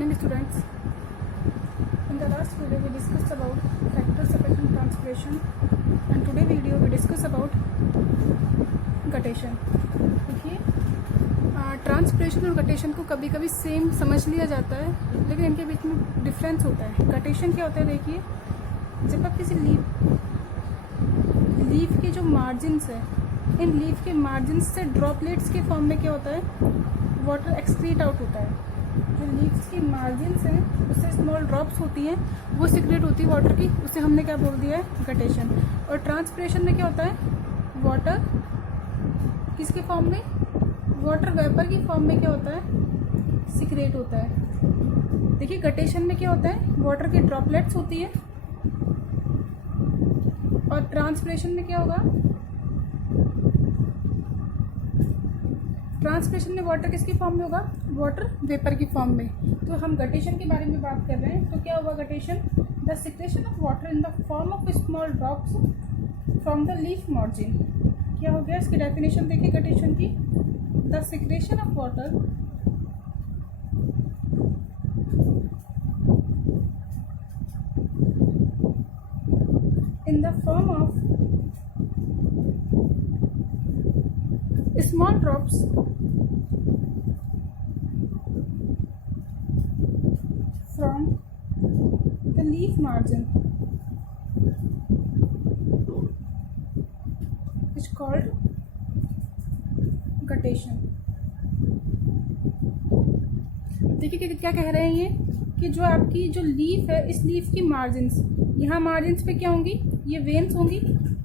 morning students. In the last video we discussed about factors affecting transpiration and today video we discuss about guttation. देखिए transpiration और guttation को कभी कभी same समझ लिया जाता है लेकिन इनके बीच में डिफरेंस होता है. गटेशन क्या होता है, देखिए जब आप किसी लीफ के जो मार्जिन्स है, इन लीफ के मार्जिन्स से ड्रॉपलेट्स के फॉर्म में क्या होता है, वाटर एक्सक्रीट आउट होता है. जो लीव्स की मार्जिन्स हैं उससे स्मॉल ड्रॉप्स होती हैं, वो सिक्रेट होती है वाटर की, उसे हमने क्या बोल दिया है, गटेशन. और ट्रांसपिरेशन में क्या होता है, वाटर किसके फॉर्म में, वाटर वेपर की फॉर्म में क्या होता है, सिक्रेट होता है. देखिए गटेशन में क्या होता है, वाटर की ड्रॉपलेट्स होती है और ट्रांसपिरेशन में क्या होगा, ट्रांसपिरेशन में वाटर किसकी फॉर्म में होगा, वाटर वेपर की फॉर्म में. तो हम गटेशन के बारे में बात कर रहे हैं. तो क्या होगा guttation, the secretion of water in the form of small drops from the leaf margin. क्या हो गया, इसकी डेफिनेशन देखिए गटेशन की, the secretion of water in the form of small drops from the leaf margin is called guttation. देखिए क्या कह रहे हैं ये, कि जो आपकी जो लीफ है, इस लीफ की मार्जिन्स, यहाँ मार्जिन्स पे क्या होंगी, ये वेन्स होंगी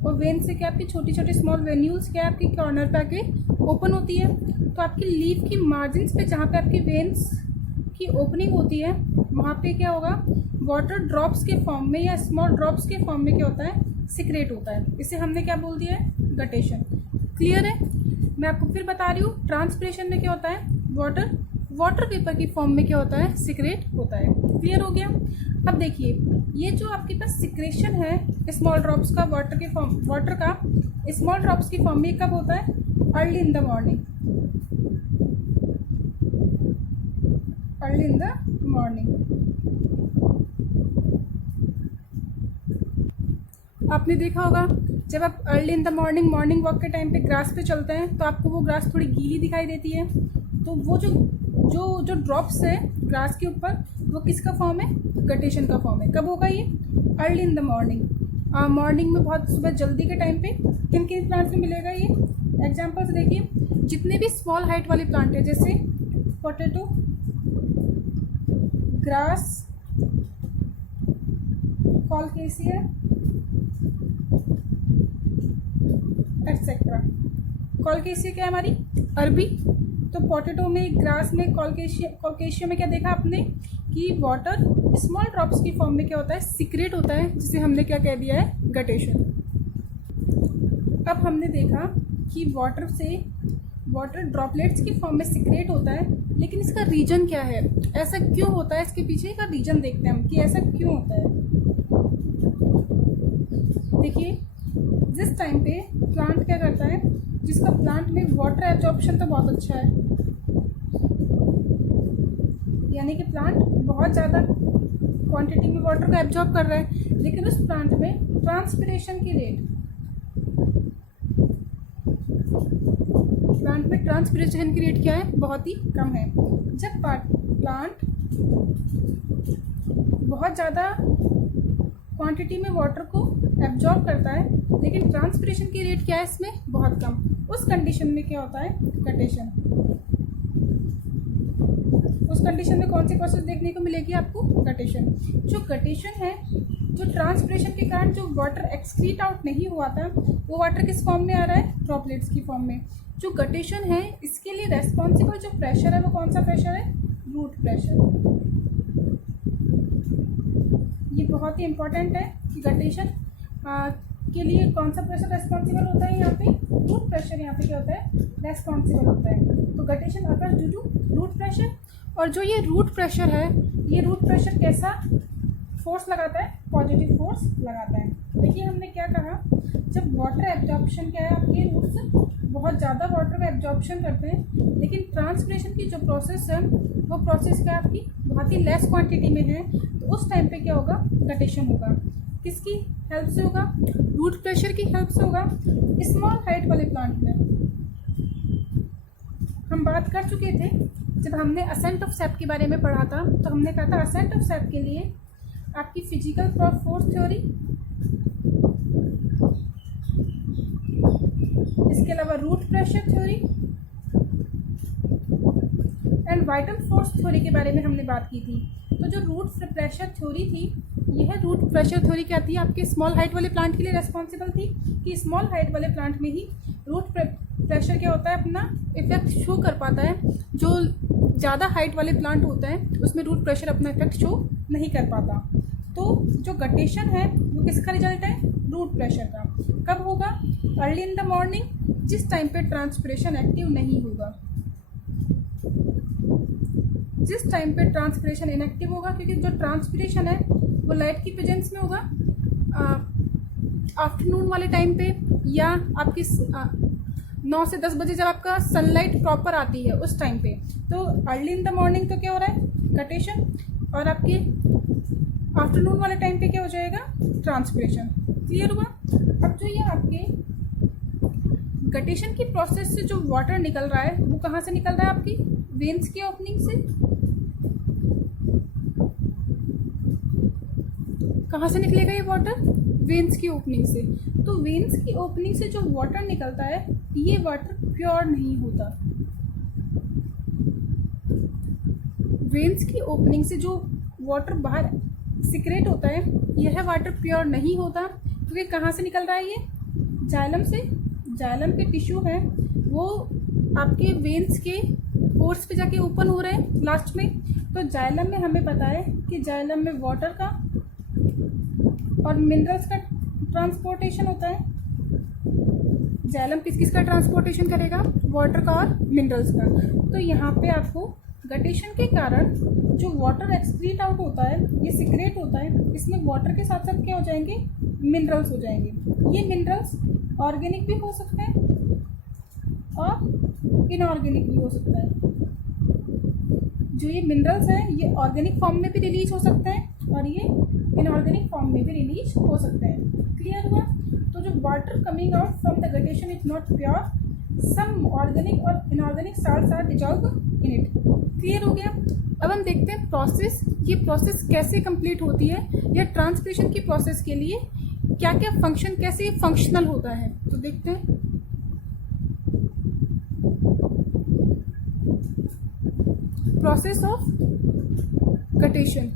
और वेन से क्या आपकी छोटी छोटी स्मॉल वेन्यूल्स क्या आपकी कॉर्नर पे आके ओपन होती है. तो आपकी लीफ की मार्जिन्स पे जहाँ पे आपकी वेन्स की ओपनिंग होती है वहाँ पे क्या होगा, वाटर ड्रॉप्स के फॉर्म में या स्मॉल ड्रॉप्स के फॉर्म में क्या होता है, सिक्रेट होता है. इसे हमने क्या बोल दिया है, गटेशन. क्लियर है. मैं आपको फिर बता रही हूँ, ट्रांसपिरेशन में क्या होता है, वाटर वेपर की फॉर्म में क्या होता है, सिक्रेट होता है. क्लियर हो गया. अब देखिए ये जो आपके पास सिक्रेशन है स्मॉल ड्रॉप्स का वाटर का स्मॉल ड्रॉप्स की फॉर्म में कब होता है, early in the morning. Early in the morning आपने देखा होगा, जब आप early in the morning walk के टाइम पे ग्रास पे चलते हैं तो आपको वो ग्रास थोड़ी गीली दिखाई देती है. तो वो जो ड्रॉप्स है ग्रास के ऊपर, वो किसका फॉर्म है, गटेशन का फॉर्म है. कब होगा ये, early in the morning. Morning में बहुत सुबह जल्दी के टाइम पे किन किन प्लांट्स में मिलेगा ये. एग्जांपल्स देखिए, जितने भी स्मॉल हाइट वाले प्लांट है जैसे पोटैटो, ग्रास, कॉलकेसिया एक्सेट्रा. कॉलकेसिया क्या है, हमारी अरबी. तो पोटैटो में, ग्रास में, कॉलकेशिया में क्या देखा आपने, कि वाटर स्मॉल ड्रॉप्स की फॉर्म में क्या होता है, सिक्रेट होता है, जिसे हमने क्या कह दिया है, गटेशन. अब हमने देखा कि वाटर ड्रॉपलेट्स की फॉर्म में सिक्रेट होता है, लेकिन इसका रीजन क्या है, ऐसा क्यों होता है, इसके पीछे का रीजन देखते हैं हम कि ऐसा क्यों होता है. देखिए जिस टाइम पे प्लांट क्या करता है, जिसका प्लांट में वाटर एब्जॉर्प्शन तो बहुत अच्छा है, यानी कि प्लांट बहुत ज़्यादा क्वांटिटी में वाटर को एब्जॉर्ब कर रहा है, लेकिन उस प्लांट में ट्रांसपिरेशन की रेट, प्लांट में ट्रांसपिरेशन की रेट क्या है, बहुत ही कम है. जब प्लांट बहुत ज़्यादा क्वांटिटी में वाटर को एब्जॉर्ब करता है लेकिन ट्रांसपिरेशन की रेट क्या है इसमें, बहुत कम, उस कंडीशन में क्या होता है, गटेशन. उस कंडीशन में कौन सी प्रोसेस देखने को मिलेगी आपको, गटेशन. जो गटेशन है, जो ट्रांसपिरेशन के कारण जो वाटर एक्सक्रीट आउट नहीं हुआ था, वो वाटर किस फॉर्म में आ रहा है, ड्रॉपलेट्स की फॉर्म में. जो गटेशन है इसके लिए रेस्पॉन्सिबल जो प्रेशर है वो कौन सा प्रेशर है, रूट प्रेशर. ये बहुत ही इंपॉर्टेंट है कि गटेशन के लिए कौन सा प्रेशर रेस्पॉन्सिबल होता है, यहाँ पे रूट प्रेशर, यहाँ पे क्या होता है, रेस्पॉन्सिबल होता है. तो गटेशन अगर ड्यू टू रूट प्रेशर. और जो ये रूट प्रेशर है, ये रूट प्रेशर कैसा फोर्स लगाता है, पॉजिटिव फोर्स लगाता है. देखिए हमने क्या कहा, जब वाटर एब्जॉर्प्शन क्या है, आपके रूट्स बहुत ज़्यादा वाटर का एब्जॉर्प्शन करते हैं, लेकिन ट्रांसपिरेशन की जो प्रोसेस है वो प्रोसेस क्या है आपकी बहुत ही लेस क्वांटिटी में है, तो उस टाइम पे क्या होगा, गटेशन होगा। किसकी हेल्प से होगा, रूट प्रेशर की हेल्प से होगा। स्मॉल हाइट वाले प्लांट में हम बात कर चुके थे जब हमने असेंट ऑफ सेप के बारे में पढ़ा था, तो हमने कहा था असेंट ऑफ सेप के लिए आपकी फिजिकल फोर्स थ्योरी, इसके अलावा root pressure theory and vital force theory के बारे में हमने बात की थी। तो जो रूट प्रेशर थ्योरी थी, यह रूट प्रेशर थ्योरी क्या थी, आपके स्मॉल हाइट वाले प्लांट के लिए रेस्पॉन्सिबल थी कि स्मॉल हाइट वाले प्लांट में ही रूट प्रेशर क्या होता है, अपना इफेक्ट शो कर पाता है। जो ज़्यादा हाइट वाले प्लांट होता है उसमें रूट प्रेशर अपना इफेक्ट शो नहीं कर पाता। तो जो गटेशन है वो किसका रिजल्ट है, रूट प्रेशर का। कब होगा, अर्ली इन द मॉर्निंग, जिस टाइम पे ट्रांसपिरेशन एक्टिव नहीं होगा। जिस टाइम पे ट्रांसपिरेशन इनएक्टिव होगा, क्योंकि जो ट्रांसपिरेशन है वो लाइट की प्रेजेंस में होगा आफ्टरनून वाले टाइम पे, या आपकी 9 से 10 बजे जब आपका सनलाइट प्रॉपर आती है उस टाइम पे। तो अर्ली इन द मॉर्निंग तो क्या हो रहा है, गटेशन, और आपके आफ्टरनून वाले टाइम पे क्या हो जाएगा, ट्रांसपिरेशन। क्लियर हुआ। अब जो ये आपके गटेशन की प्रोसेस से जो वाटर निकल रहा है वो कहाँ से निकल रहा है, आपकी वेन्स की ओपनिंग से। कहाँ से निकलेगा ये वाटर, वेन्स की ओपनिंग से। तो वेन्स की ओपनिंग से जो वाटर निकलता है, ये वाटर प्योर नहीं होता। वेन्स की ओपनिंग से जो वाटर बाहर सिक्रेट होता है, यह वाटर प्योर नहीं होता, क्योंकि कहाँ से निकल रहा है, ये जाइलम से। जाइलम के टिश्यू है वो आपके वेन्स के पोर्स पे जाके ओपन हो रहे हैं लास्ट में। तो जाइलम में हमें पता है कि जाइलम में वाटर का और मिनरल्स का ट्रांसपोर्टेशन होता है। जाइलम किस किस का ट्रांसपोर्टेशन करेगा, वाटर का और मिनरल्स का। तो यहाँ पे आपको गटेशन के कारण जो वाटर एक्सक्रीट आउट होता है, ये सिक्रेट होता है, इसमें वाटर के साथ साथ क्या हो जाएंगे, मिनरल्स हो जाएंगे। ये मिनरल्स ऑर्गेनिक भी हो सकते हैं और इनऑर्गेनिक भी हो सकता है। जो ये मिनरल्स हैं ये ऑर्गेनिक फॉर्म में भी रिलीज हो सकते हैं और ये इनऑर्गेनिक फॉर्म में भी रिलीज हो सकते हैं। क्लियर हुआ। तो जो water coming out from the guttation is not pure, some organic और inorganic salts are dissolve in it. Clear हो गया। अब हम देखते हैं प्रोसेस, ये प्रोसेस कैसे कंप्लीट होती है, या ट्रांसपिरेशन की प्रोसेस के लिए क्या क्या फंक्शन, कैसे फंक्शनल होता है। तो देखते हैं। Process of guttation.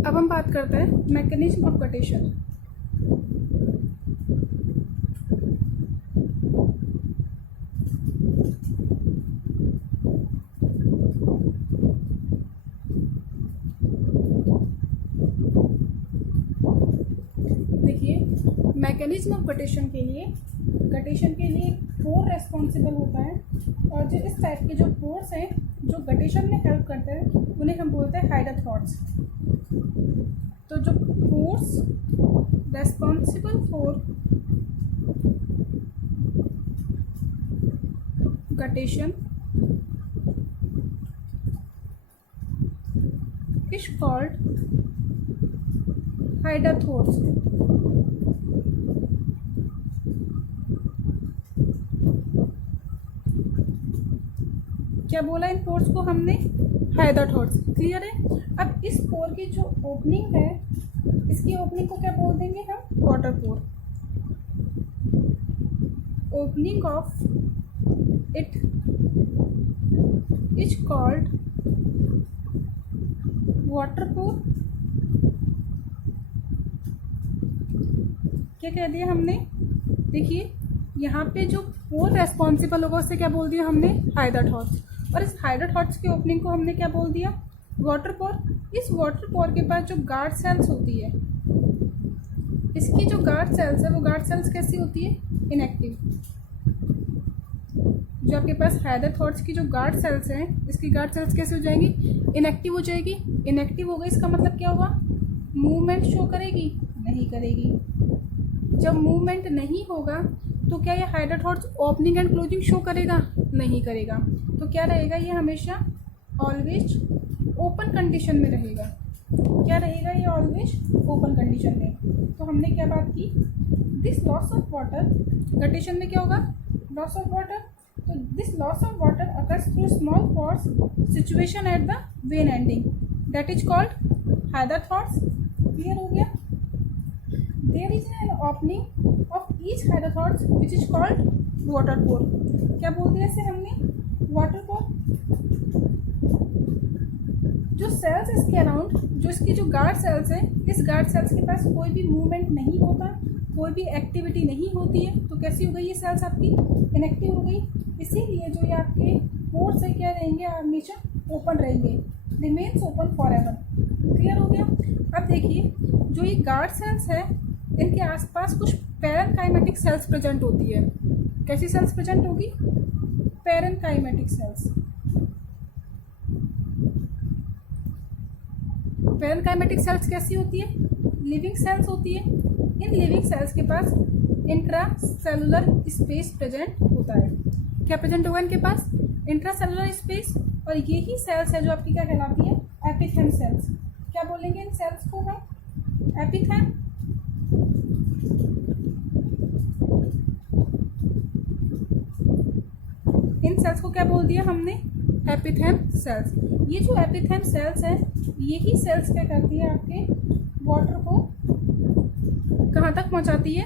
अब हम बात करते हैं mechanism of guttation. Mechanism of guttation के लिए पोर रेस्पॉन्सिबल होता है, और जो इस टाइप के जो पोर्स हैं जो गटेशन में हेल्प करते हैं उन्हें हम बोलते हैं हाइड्रोथॉट्स। तो जो pores responsible for guttation is called hydathodes. क्या बोला इन पोर्स को हमने, हाइड्रोथॉट्स। क्लियर है। अब इस पोर की जो ओपनिंग है, इसकी ओपनिंग को क्या बोल देंगे हम, water pore. Opening of it is called water pore. क्या कह दिया हमने, देखिए यहाँ पे जो पोर रेस्पॉन्सिबल होगा उससे क्या बोल दिया हमने, हाइड्रोथॉट्स। और इस हाइड्रोथॉट्स की ओपनिंग को हमने क्या बोल दिया, वाटर पोर। इस वाटर पोर के पास जो गार्ड सेल्स होती है, इसकी जो गार्ड सेल्स है वो गार्ड सेल्स कैसी होती है, इनएक्टिव। जो आपके पास हाइड्रोथॉट्स की जो गार्ड सेल्स हैं, इसकी गार्ड सेल्स कैसे हो जाएंगी, इनएक्टिव हो जाएगी। इनएक्टिव हो गई, इसका मतलब क्या हुआ, मूवमेंट शो करेगी, नहीं करेगी। जब मूवमेंट नहीं होगा तो क्या ये हाइड्रोथॉट्स ओपनिंग एंड क्लोजिंग शो करेगा, नहीं करेगा। तो क्या रहेगा, ये हमेशा ऑलवेज ओपन कंडीशन में रहेगा। क्या रहेगा, ये ऑलवेज ओपन कंडीशन में। तो हमने क्या बात की, this loss of water, condition में क्या होगा, लॉस ऑफ वाटर। तो this loss of water occurs through small pores situation at the vein ending, that is called हाइड्रोथॉर्स। क्लियर हो गया। There is an opening of each हाइड्रोथॉर्स which is called water pore. क्या बोल दिया इसे हमने, वाटर पोर। जो सेल्स इसके अराउंड, जो इसकी जो गार्ड सेल्स है, इस गार्ड सेल्स के पास कोई भी मूवमेंट नहीं होता, कोई भी एक्टिविटी नहीं होती है। तो कैसी हो गई ये सेल्स आपकी, इनएक्टिव हो गई। इसीलिए जो ये आपके पोर्स है क्या रहेंगे, हमेशा ओपन रहेंगे, remains open for ever. Clear हो गया। अब देखिए, जो ये गार्ड सेल्स है, इनके आसपास कुछ पैरेनकाइमेटिक सेल्स प्रेजेंट होती है। कैसी सेल्स प्रेजेंट होगी, पैरेनकाइमेटिक सेल्स। पैरेनकाइमेटिक सेल्स कैसी होती है, लिविंग सेल्स होती है। इन लिविंग सेल्स के पास इंट्रा सेलुलर स्पेस प्रेजेंट होता है। क्या प्रेजेंट होगा इनके पास, इंट्रा सेलुलर स्पेस। और यही सेल्स है जो आपकी क्या कहलाती है, एपिथेम सेल्स। क्या बोलेंगे इन सेल्स को हम, एपिथेम। इन सेल्स को क्या बोल दिया हमने, एपिथेम सेल्स। ये जो एपिथेम सेल्स हैं, यही सेल्स क्या करती है, आपके वाटर को कहाँ तक पहुँचाती है,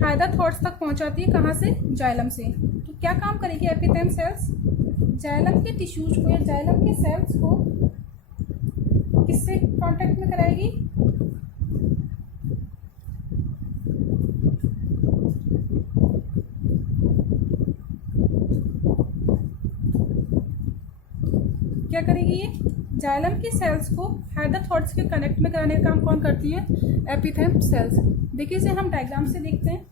हाइड्रोथॉर्स तक पहुँचाती है। कहाँ से, जाइलम से। तो क्या काम करेगी एपिथेम सेल्स, जाइलम के टिश्यूज को या जाइलम के सेल्स को किससे कांटेक्ट में कराएगी, क्या करेगी, ये जाइलम की सेल्स को हाइड्रोथॉर्स के कनेक्ट में कराने का काम कौन करती है, एपिथेम सेल्स। देखिए इसे हम डायग्राम से देखते हैं।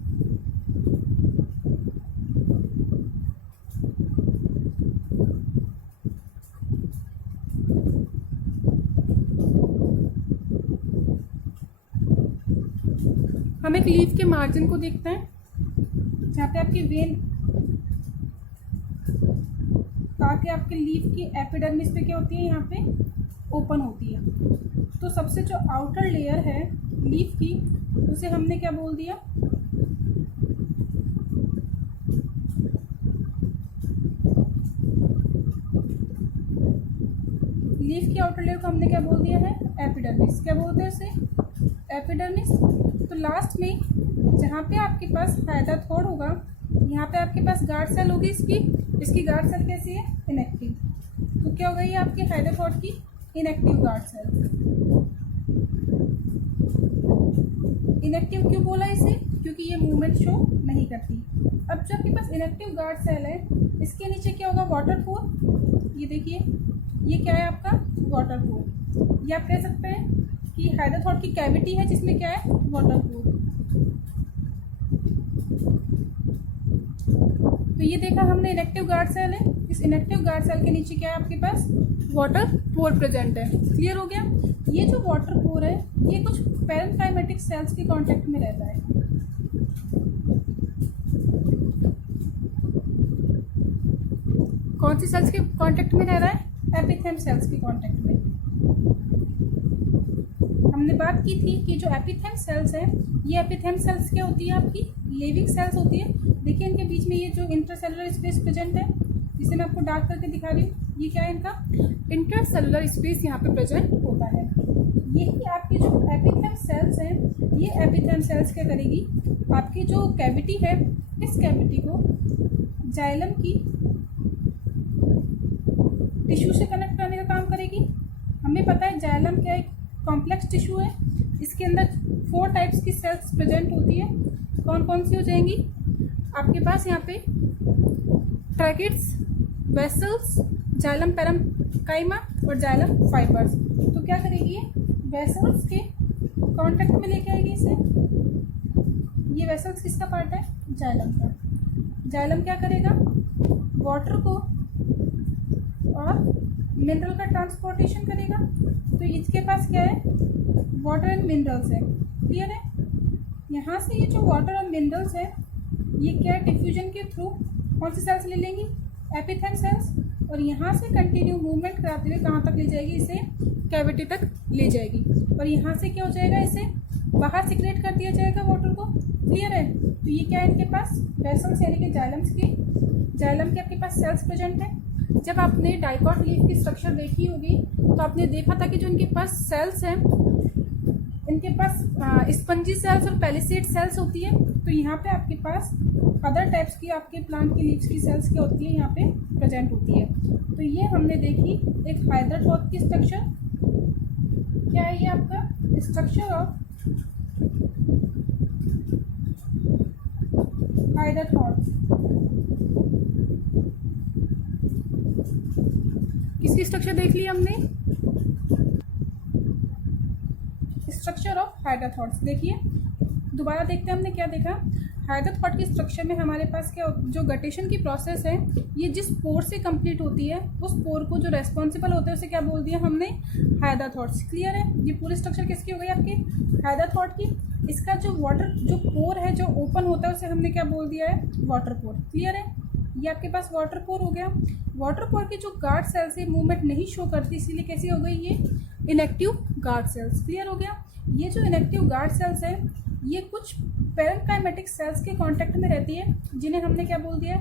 हम एक लीफ के मार्जिन को देखते हैं, जहाँ पे आपकी वेन ताकि आपके लीफ की एपिडर्मिस पे क्या होती है, यहाँ पे ओपन होती है। तो सबसे जो आउटर लेयर है लीफ की, उसे हमने क्या बोल दिया, लीफ की आउटर लेयर को हमने क्या बोल दिया है, एपिडर्मिस। क्या बोलते हैं इसे, एपिडर्मिस। तो लास्ट में जहाँ पे आपके पास हाइड्रोथॉर होगा, यहाँ पे आपके पास गार्ड सेल होगी, इसकी गार्ड सेल कैसी है, इनएक्टिव। तो क्या हो गई आपकी हाइड्रोथॉर की इनएक्टिव गार्ड सेल। इनएक्टिव क्यों बोला इसे, क्योंकि ये मूवमेंट शो नहीं करती। अब जो आपके पास इनएक्टिव गार्ड सेल है, इसके नीचे क्या होगा, वाटर पोर। ये देखिए, ये क्या है आपका, वाटर पोर। ये आप कह सकते हैं कि हाइड्रोथॉर की कैविटी है जिसमें क्या है, वाटर पोर। तो ये देखा हमने इनएक्टिव गार्ड सेल है, इस इनएक्टिव गार्ड सेल के नीचे क्या है आपके पास, वाटर पोर प्रेजेंट है। क्लियर हो गया। ये जो वाटर पोर है, ये कुछ पैरेनकाइमेटिक सेल्स के कांटेक्ट में रहता है। कौन सी सेल्स के कांटेक्ट में रह रहा है, एपिथेम सेल्स के कांटेक्ट में। हमने बात की थी कि जो एपिथेम सेल्स है, ये एपिथेम सेल्स क्या होती है, आपकी लिविंग सेल्स होती है। देखिए इनके बीच में ये जो इंटरसेलुलर स्पेस प्रेजेंट है, जिसे मैं आपको डार्क करके दिखा रही हूँ, ये क्या है, इनका इंटरसेलुलर स्पेस यहाँ पे प्रेजेंट होता है। यही आपकी जो एपिथेम सेल्स हैं, ये एपिथेम सेल्स क्या करेगी, आपकी जो कैविटी है, इस कैविटी को जाइलम की टिश्यू से कनेक्ट करने का काम करेगी। हमें पता है जाइलम क्या एक कॉम्प्लेक्स टिश्यू है, इसके अंदर 4 टाइप्स की सेल्स प्रेजेंट होती है। कौन कौन सी हो जाएंगी आपके पास, यहाँ पे ट्रैकिड्स, वेसल्स, जाइलम पैरेन्काइमा और जाइलम फाइबर्स। तो क्या करेगी, ये वेसल्स के कांटेक्ट में लेके आएगी इसे। ये वेसल्स किसका पार्ट है, जाइलम का। जाइलम क्या करेगा, वाटर को और मिनरल का ट्रांसपोर्टेशन करेगा। तो इसके पास क्या है, वाटर एंड मिनरल्स है। क्लियर है। यहाँ से ये जो वाटर और मिनरल्स है, ये क्या है, डिफ्यूजन के थ्रू कौन सी सेल्स ले लेंगी, एपिथेम सेल्स। और यहाँ से कंटिन्यू मूवमेंट कराते हुए कहाँ तक ले जाएगी, इसे कैविटी तक ले जाएगी और यहाँ से क्या हो जाएगा, इसे बाहर सिक्रेट कर दिया जाएगा वाटर को। क्लियर है। तो ये क्या है इनके पास वेसल्स यानी कि जाइलम के आपके पास सेल्स प्रेजेंट है। जब आपने डाइकॉट लीफ की स्ट्रक्चर देखी होगी तो आपने देखा था कि जो इनके पास सेल्स हैं, इनके पास स्पंजी सेल्स और पैलिसेड सेल्स होती है। तो यहाँ पे आपके पास अदर टाइप्स की आपके प्लांट की लीव्स की सेल्स क्या होती है, यहाँ पे प्रेजेंट होती है। तो ये हमने देखी एक हाइड्रोथॉट की स्ट्रक्चर। क्या है ये आपका स्ट्रक्चर ऑफ हाइड्रोथॉट। किसकी स्ट्रक्चर देख ली हमने, स्ट्रक्चर ऑफ हाइड्रोथॉट्स। देखिए दोबारा देखते हैं हमने क्या देखा। हाइड्रोथॉट की स्ट्रक्चर में हमारे पास क्या जो गटेशन की प्रोसेस है ये जिस पोर से कंप्लीट होती है उस पोर को जो रेस्पॉन्सिबल होते हैं उसे क्या बोल दिया हमने, हाइड्रोथॉट्स। क्लियर है। ये पूरी स्ट्रक्चर किसकी हो गई आपकी, हाइड्रोथॉट की। इसका जो वाटर जो पोर है जो ओपन होता है उसे हमने क्या बोल दिया है, वाटर पोर। क्लियर है। ये आपके पास वाटर पोर हो गया। वाटर पोर की जो गार्ड सेल्स है मूवमेंट नहीं शो करती, इसीलिए कैसी हो गई ये, इनएक्टिव गार्ड सेल्स। क्लियर हो गया। ये जो इनएक्टिव गार्ड सेल्स है ये कुछ पैरेंकाइमेटिक सेल्स के कांटेक्ट में रहती है जिन्हें हमने क्या बोल दिया,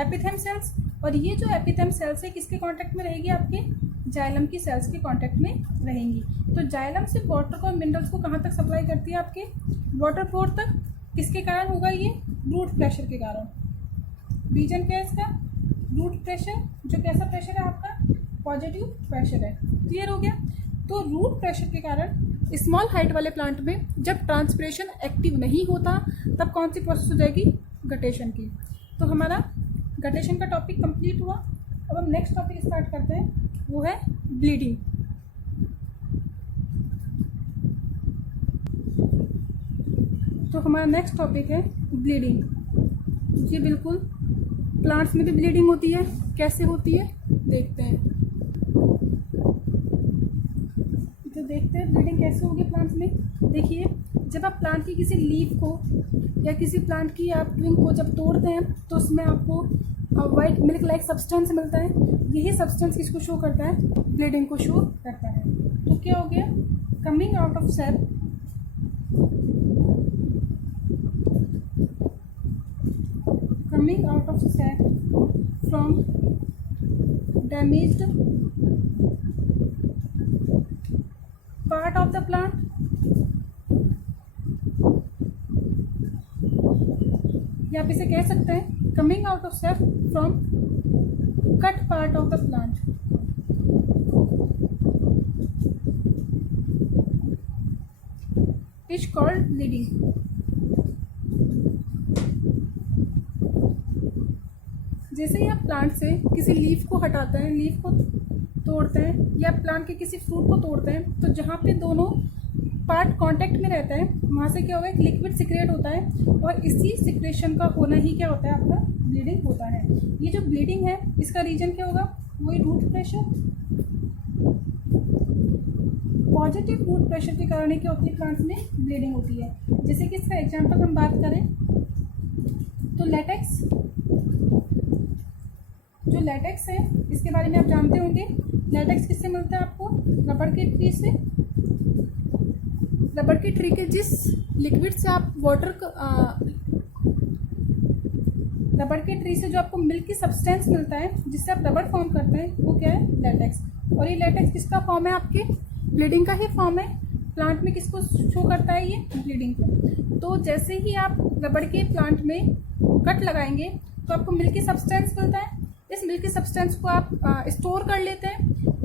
एपिथेम सेल्स। और ये जो एपिथेम सेल्स है किसके कांटेक्ट में रहेगी, आपके जाइलम की सेल्स के कांटेक्ट में रहेंगी। तो जाइलम से वाटर को और मिनरल्स को कहाँ तक सप्लाई करती है, आपके वाटर पोर तक। किसके कारण होगा ये, रूट प्रेशर के कारण। रीजन क्या है इसका, रूट प्रेशर, जो कैसा प्रेशर है आपका, पॉजिटिव प्रेशर है। क्लियर हो गया। तो रूट प्रेशर के कारण स्मॉल हाइट वाले प्लांट में जब ट्रांसपिरेशन एक्टिव नहीं होता तब कौन सी प्रोसेस हो जाएगी, गटेशन की। तो हमारा गटेशन का टॉपिक कंप्लीट हुआ। अब हम नेक्स्ट टॉपिक स्टार्ट करते हैं, वो है ब्लीडिंग। तो हमारा नेक्स्ट टॉपिक है ब्लीडिंग। जी बिल्कुल, प्लांट्स में भी ब्लीडिंग होती है। कैसे होती है देखते हैं। तो देखते हैं ब्लीडिंग कैसे होगी प्लांट्स में। देखिए जब आप प्लांट की किसी लीफ को या किसी प्लांट की आप ट्विंग को जब तोड़ते हैं तो उसमें आपको वाइट मिल्क लाइक सब्सटेंस मिलता है। यही सब्सटेंस किसको शो करता है, ब्लीडिंग को शो करता है। तो क्या हो गया, coming out of cell, coming out of sac from damaged part of the plant, या आप इसे कह सकते हैं coming out of sac from cut part of the plant। is called bleeding। जैसे ही आप प्लांट से किसी लीफ को हटाते हैं, लीफ को तोड़ते हैं या प्लांट के किसी फ्रूट को तोड़ते हैं तो जहाँ पे दोनों पार्ट कांटेक्ट में रहता है वहाँ से क्या होगा, एक लिक्विड सिक्रेट होता है और इसी सिक्रेशन का होना ही क्या होता है, आपका ब्लीडिंग होता है। ये जो ब्लीडिंग है इसका रीजन क्या होगा, वही root pressure. Positive root pressure के कारण क्या होती है, प्लांट्स में ब्लीडिंग होती है। जैसे कि इसका एग्जाम्पल हम बात करें तो लेटेक्स, जो लेटेक्स है इसके बारे में आप जानते होंगे। लेटेक्स किससे मिलता है आपको, रबड़ के ट्री से। रबड़ के ट्री के जिस लिक्विड से आप वाटर, रबड़ के ट्री से जो आपको मिल्क की सब्सटेंस मिलता है जिससे आप रबड़ फॉर्म करते हैं वो क्या है, लेटेक्स। और ये लेटेक्स किसका फॉर्म है, आपके ब्लीडिंग का ही फॉर्म है। प्लांट में किसको शो करता है, ये ब्लीडिंग को। तो जैसे ही आप रबड़ के प्लांट में कट लगाएंगे तो आपको मिल्क की सब्सटेंस मिलता है। इस मिल्क की सब्सटेंस को आप स्टोर कर लेते हैं।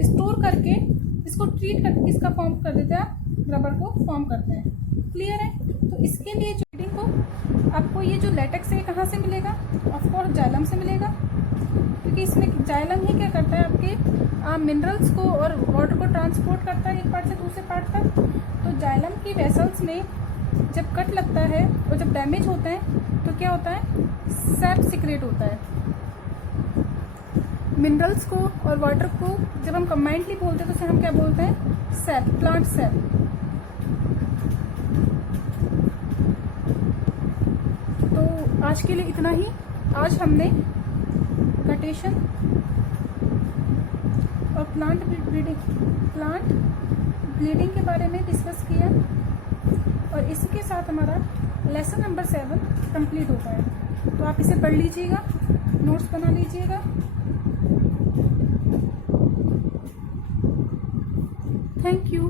स्टोर करके इसको ट्रीट करके किसका फॉर्म कर देते हैं, आप रबर को फॉर्म करते हैं। क्लियर है। तो इसके लिए जो ब्लीडिंग को आपको ये जो लेटेक्स है कहाँ से मिलेगा, ऑफकोर्स जाइलम से मिलेगा, क्योंकि इसमें जाइलम ही क्या करता है, आपके मिनरल्स को और वाटर को ट्रांसपोर्ट करता है एक पार्ट से दूसरे पार्ट तक। तो जाइलम की वेसल्स में जब कट लगता है और जब डैमेज होता है तो क्या होता है, सैप सिक्रेट होता है। मिनरल्स को और वाटर को जब हम कंबाइंडली बोलते हैं तो उसे हम क्या बोलते हैं, सैप, प्लांट सैप। तो आज के लिए इतना ही। आज हमने गटेशन प्लांट ब्लीडिंग के बारे में डिस्कस किया और इसी के साथ हमारा लेसन नंबर 7 कंप्लीट होता है। तो आप इसे पढ़ लीजिएगा, नोट्स बना लीजिएगा। Thank you.